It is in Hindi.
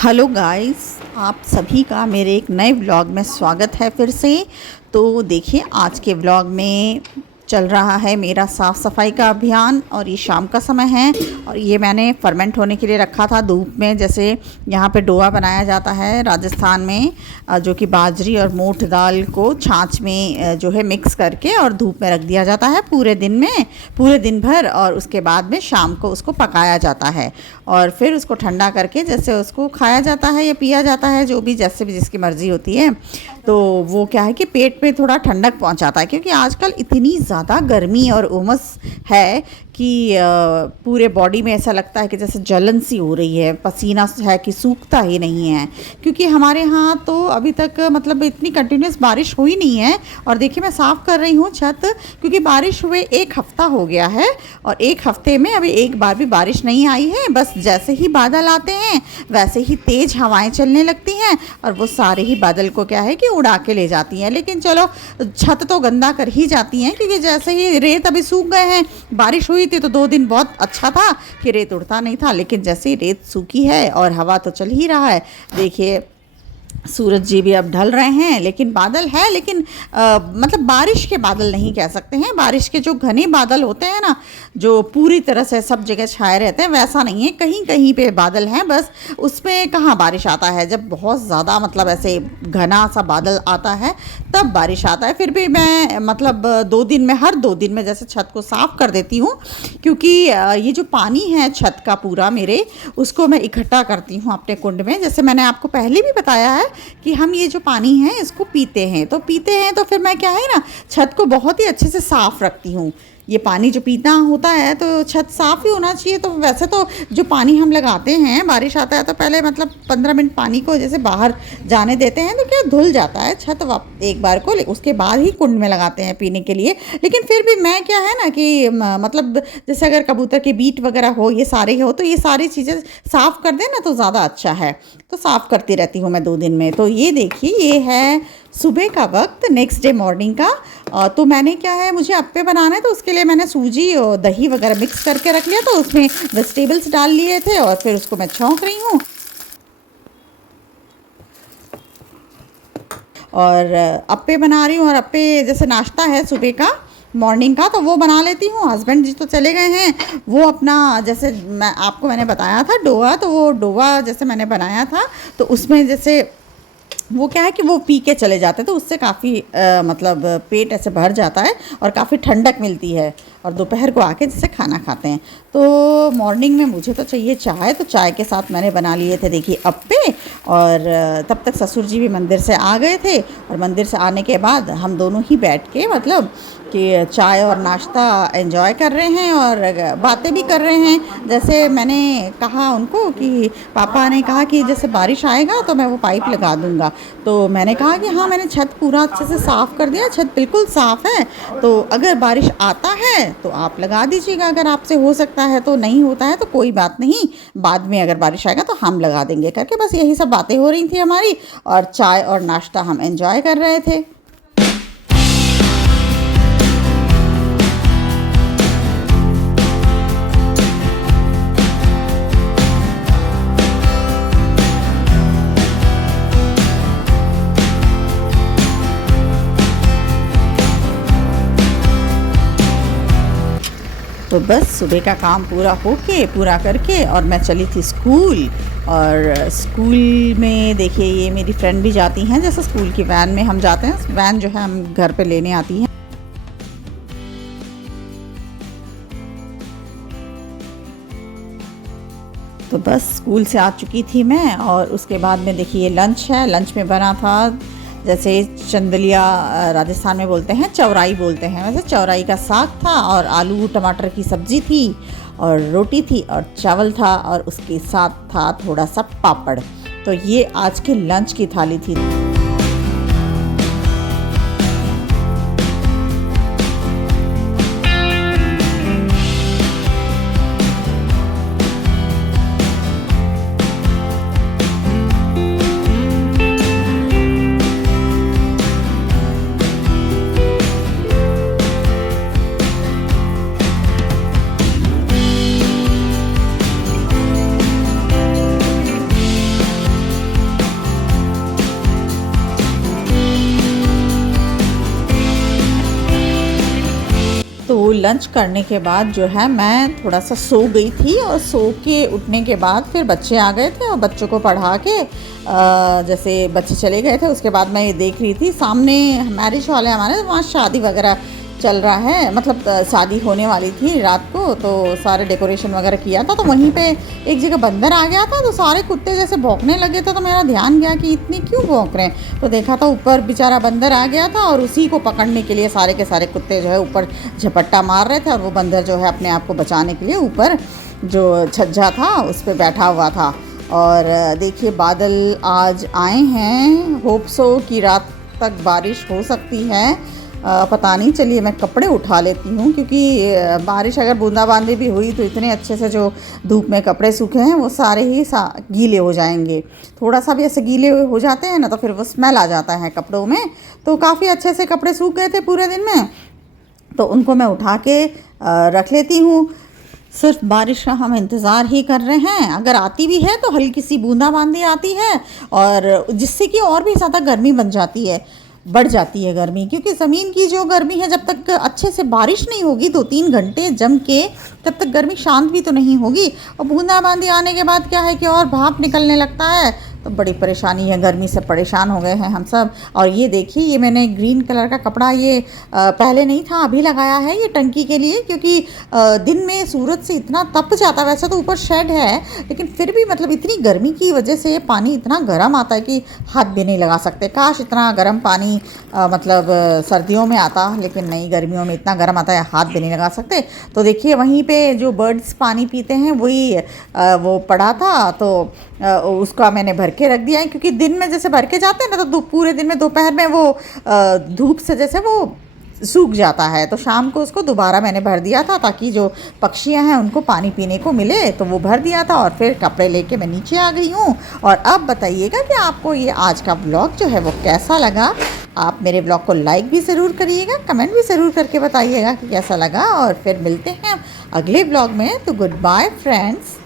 हेलो गाइस, आप सभी का मेरे एक नए व्लॉग में स्वागत है फिर से। तो देखिए, आज के व्लॉग में चल रहा है मेरा साफ़ सफाई का अभियान और ये शाम का समय है और ये मैंने फर्मेंट होने के लिए रखा था धूप में। जैसे यहाँ पे डोवा बनाया जाता है राजस्थान में, जो कि बाजरी और मोठ दाल को छाछ में जो है मिक्स करके और धूप में रख दिया जाता है पूरे दिन भर, और उसके बाद में शाम को उसको पकाया जाता है और फिर उसको ठंडा करके जैसे उसको खाया जाता है या पिया जाता है, जो भी जैसे भी जिसकी मर्ज़ी होती है। तो वो क्या है कि पेट में थोड़ा ठंडक पहुंचाता है, क्योंकि आजकल इतनी ज़्यादा गर्मी और उमस है कि पूरे बॉडी में ऐसा लगता है कि जैसे जलन सी हो रही है, पसीना है कि सूखता ही नहीं है। क्योंकि हमारे यहाँ तो अभी तक मतलब इतनी कंटिन्यूस बारिश हुई नहीं है। और देखिए, मैं साफ़ कर रही हूँ छत, क्योंकि बारिश हुए 1 हफ़्ता हो गया है और 1 हफ़्ते में अभी एक बार भी बारिश नहीं आई है। बस जैसे ही बादल आते हैं वैसे ही तेज़ हवाएं चलने लगती हैं और वो सारे ही बादल को क्या है कि उड़ा के ले जाती हैं। लेकिन चलो, छत तो गंदा कर ही जाती हैं, क्योंकि जैसे ही रेत अभी सूख गए हैं, बारिश हुई थी तो 2 दिन बहुत अच्छा था कि रेत उड़ता नहीं था, लेकिन जैसे ही रेत सूखी है और हवा तो चल ही रहा है। देखिए, सूरज जी भी अब ढल रहे हैं, लेकिन बादल है, लेकिन मतलब बारिश के बादल नहीं कह सकते हैं। बारिश के जो घने बादल होते हैं ना, जो पूरी तरह से सब जगह छाए रहते हैं, वैसा नहीं है। कहीं कहीं पे बादल हैं, बस उसमें कहाँ बारिश आता है। जब बहुत ज़्यादा मतलब ऐसे घना सा बादल आता है तब बारिश आता है। फिर भी मैं मतलब 2 दिन में, हर 2 दिन में जैसे छत को साफ़ कर देती हूँ, क्योंकि ये जो पानी है छत का पूरा मेरे, उसको मैं इकट्ठा करती हूँ अपने कुंड में। जैसे मैंने आपको पहले भी बताया है कि हम ये जो पानी है इसको पीते हैं, तो फिर मैं क्या है ना, छत को बहुत ही अच्छे से साफ़ रखती हूँ। ये पानी जो पीना होता है तो छत साफ़ ही होना चाहिए। तो वैसे तो जो पानी हम लगाते हैं, बारिश आता है तो पहले मतलब 15 मिनट पानी को जैसे बाहर जाने देते हैं, तो क्या धुल जाता है छत एक बार को, उसके बाद ही कुंड में लगाते हैं पीने के लिए। लेकिन फिर भी मैं क्या है ना कि मतलब जैसे अगर कबूतर के बीट वगैरह हो, ये सारे हो, तो ये सारी चीज़ें साफ़ कर दें ना तो ज़्यादा अच्छा है। तो साफ़ करती रहती हूँ मैं 2 दिन में। तो ये देखिए, ये है सुबह का वक्त, नेक्स्ट डे मॉर्निंग का। तो मैंने क्या है, मुझे अप्पे बनाना है, तो उसके लिए मैंने सूजी और दही वगैरह मिक्स करके रख लिया। तो उसमें वेजिटेबल्स डाल लिए थे और फिर उसको मैं छौंक रही हूँ। और अप्पे बना रही हूँ, और अप्पे जैसे नाश्ता है सुबह का, मॉर्निंग का, तो वो बना लेती हूँ। हस्बैंड जी तो चले गए हैं, वो अपना जैसे मैंने बताया था डोवा, तो वो डोवा जैसे मैंने बनाया था, तो उसमें जैसे वो क्या है कि वो पी के चले जाते हैं, तो उससे काफ़ी मतलब पेट ऐसे भर जाता है और काफ़ी ठंडक मिलती है। और दोपहर को आके जैसे खाना खाते हैं, तो मॉर्निंग में मुझे तो चाहिए चाय, तो चाय के साथ मैंने बना लिए थे देखिए अप्पे। और तब तक ससुर जी भी मंदिर से आ गए थे, और मंदिर से आने के बाद हम दोनों ही बैठ के मतलब कि चाय और नाश्ता एंजॉय कर रहे हैं और बातें भी कर रहे हैं। जैसे मैंने कहा उनको कि पापा ने कहा कि जैसे बारिश आएगा तो मैं वो पाइप लगा दूंगा। तो मैंने कहा कि हाँ, मैंने छत पूरा अच्छे से साफ़ कर दिया, छत बिल्कुल साफ़ है, तो अगर बारिश आता है तो आप लगा दीजिएगा, अगर आपसे हो सकता है। तो नहीं होता है तो कोई बात नहीं, बाद में अगर बारिश आएगा तो हम लगा देंगे करके, बस यही सब बातें हो रही थी हमारी, और चाय और नाश्ता हम एंजॉय कर रहे थे। तो बस सुबह का काम पूरा करके और मैं चली थी स्कूल। और स्कूल में देखिए, ये मेरी फ्रेंड भी जाती हैं, जैसे स्कूल की वैन में हम जाते हैं, वैन जो है हम घर पे लेने आती है। तो बस स्कूल से आ चुकी थी मैं, और उसके बाद में देखिए लंच है। लंच में बना था जैसे चंदलिया, राजस्थान में बोलते हैं, चौराई बोलते हैं, वैसे चौराई का साग था, और आलू टमाटर की सब्ज़ी थी, और रोटी थी, और चावल था, और उसके साथ था थोड़ा सा पापड़। तो ये आज के लंच की थाली थी। लंच करने के बाद जो है मैं थोड़ा सा सो गई थी, और सो के उठने के बाद फिर बच्चे आ गए थे और बच्चों को पढ़ा के जैसे बच्चे चले गए थे उसके बाद मैं ये देख रही थी सामने मैरिज हॉल है हमारे, वहाँ शादी वगैरह चल रहा है, मतलब शादी होने वाली थी रात को, तो सारे डेकोरेशन वगैरह किया था। तो वहीं पे एक जगह बंदर आ गया था, तो सारे कुत्ते जैसे भौंकने लगे थे, तो मेरा ध्यान गया कि इतने क्यों भौंक रहे हैं। तो देखा तो ऊपर बेचारा बंदर आ गया था और उसी को पकड़ने के लिए सारे के सारे कुत्ते जो है ऊपर झपट्टा मार रहे थे, और वो बंदर जो है अपने आप को बचाने के लिए ऊपर जो छज्जा था उस पर बैठा हुआ था। और देखिए बादल आज आए हैं, होप सो कि रात तक बारिश हो सकती है, पता नहीं। चलिए मैं कपड़े उठा लेती हूँ, क्योंकि बारिश अगर बूंदाबांदी भी हुई तो इतने अच्छे से जो धूप में कपड़े सूखे हैं वो सारे ही गीले हो जाएंगे। थोड़ा सा भी ऐसे गीले हो जाते हैं ना तो फिर वो स्मेल आ जाता है कपड़ों में। तो काफ़ी अच्छे से कपड़े सूख गए थे पूरे दिन में, तो उनको मैं उठा के रख लेती हूँ। सिर्फ बारिश का हम इंतज़ार ही कर रहे हैं, अगर आती भी है तो हल्की सी बूंदाबांदी आती है, और जिससे कि और भी ज़्यादा गर्मी बन जाती है, बढ़ जाती है गर्मी। क्योंकि ज़मीन की जो गर्मी है, जब तक अच्छे से बारिश नहीं होगी 2-3 घंटे जम के, तब तक गर्मी शांत भी तो नहीं होगी। और बूंदाबांदी आने के बाद क्या है कि और भाप निकलने लगता है, तो बड़ी परेशानी है, गर्मी से परेशान हो गए हैं हम सब। और ये देखिए, ये मैंने ग्रीन कलर का कपड़ा ये पहले नहीं था, अभी लगाया है ये टंकी के लिए, क्योंकि दिन में सूरज से इतना तप जाता है। वैसे तो ऊपर शेड है, लेकिन फिर भी मतलब इतनी गर्मी की वजह से पानी इतना गर्म आता है कि हाथ भी नहीं लगा सकते। काश इतना गर्म पानी मतलब सर्दियों में आता, लेकिन नहीं, गर्मियों में इतना गर्म आता है हाथ भी नहीं लगा सकते। तो देखिए वहीं पे जो बर्ड्स पानी पीते हैं वही वो पड़ा था, तो उसका मैंने भर के रख दिया है। क्योंकि दिन में जैसे भर के जाते हैं ना, तो पूरे दिन में दोपहर में वो धूप से जैसे वो सूख जाता है, तो शाम को उसको दोबारा मैंने भर दिया था, ताकि जो पक्षियां हैं उनको पानी पीने को मिले। तो वो भर दिया था और फिर कपड़े लेके मैं नीचे आ गई हूँ। और अब बताइएगा कि आपको ये आज का व्लॉग जो है वो कैसा लगा। आप मेरे व्लॉग को लाइक भी ज़रूर करिएगा, कमेंट भी ज़रूर करके बताइएगा कि कैसा लगा। और फिर मिलते हैं अगले व्लॉग में। तो गुड बाय फ्रेंड्स।